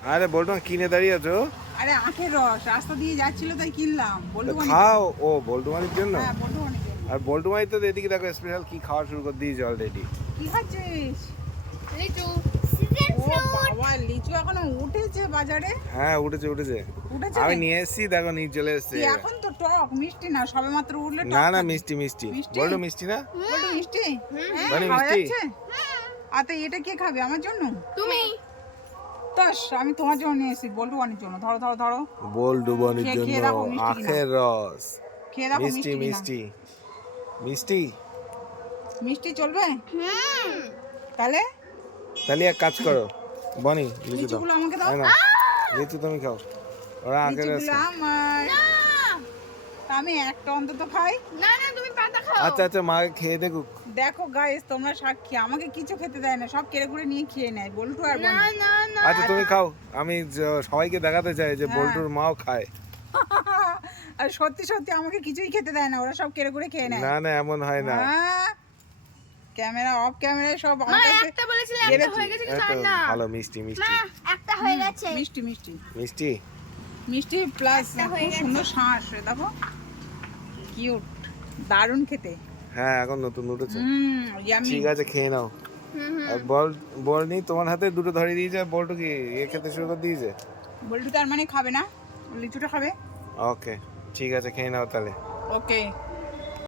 আরে বল্টু কিনে দাঁড়িয়ে আছো? আরে আখের রস রাস্তা দিয়ে যাচ্ছিল তাই কিনলাম। বল্টু বানিয়ে খাও। ও বল্টু মানির জন্য? হ্যাঁ বল্টু বানিয়ে জন্য। আর বল্টু মানি তো এদিকে দেখো স্পেশাল কি খাওয়া শুরু করে দিয়েছে অলরেডি। কি খাচ্ছিস? লিচু সিজন ও বাবা লিচু এখনো উঠেছে বাজারে। হ্যাঁ উঠেছে উঠেছে। উঠেছে আমি রে? নিয়ে এসেছি দেখো নিয়ে চলে এসেছে। কি এখন তো টক মিষ্টি না সবে মাত্র উঠলে টক না না খাবি। মিষ্টি মিষ্টি। মিষ্টি? বল্টু মিষ্টি না? বল্টু মিষ্টি হ্যাঁ, বানি খাওয়া মিষ্টি? যাচ্ছে? আতে এটা কে খাবে আমার জন্য? তুমি তস আমি তোমার জন্য নিয়ে এসেছি বল্টু বানির জন্য। ধরো ধরো ধরো বল্টু মানির খেয়ে- জন্য খেয়ে দেখো মিষ্টি কিনা। আখের রস। খেয়ে দেখো মিষ্টি মিষ্টি কিনা। মিষ্টি মিষ্টি। মিষ্টি চলবে তাহলে তাহলে এক কাজ করো বনি লিচু দাও। লিচুগুলো আমাকে দাও। এই নাও, লিচু তুমি খাও। ওরা আখের রস লিচুগুলো খায়। আমার আমি একটা অন্তত খাই। না না তুমি পাতা খাও আচ্ছা আচ্ছা মাকে খেয়ে দেখুক। দেখো গাইস তোমরা সাক্ষী আমাকে কিছু খেতে দেয় না সব কেড়ে করে নিয়ে খেয়ে নেয় বল্টু আর না বনি। না না আচ্ছা তুমি খাও। আমি সবাইকে দেখাতে চাই যে হ্যাঁ। বল্টুর মাও খায়। আর সত্যি সত্যি আমাকে কিছুই খেতে দেয় না ওরা সব কেড়ে করে খেয়ে নেয়। না না এমন হয় না। হ্যাঁ, ক্যামেরা অফ ক্যামেরায় সব মা আমার কাছে একটা বলেছিলে একটা গেড়েছি। হয়ে গেছে এই কি তো না ভালো মিষ্টি মিষ্টি মা একটা হয়ে গেছে মিষ্টি মিষ্টি মিষ্টি। মিষ্টি প্লাস একটা হয়ে খুব গেছে। সুন্দর শ্বাস দেখো কিউট দারুণ খেতে। হ্যাঁ এখন নতুন উঠেছে। ইয়ামি। ঠিক আছে খেয়ে নাও। আর বলনি তোমার হাতে দুটো ধরিয়ে দিয়েছে বল্টু কি খেতে শুরু করে দিয়েছে। বল্টু তার মানে খাবে না লিচুটা খাবে। ওকে ঠিক আছে খেয়ে নাও তাহলে। ওকে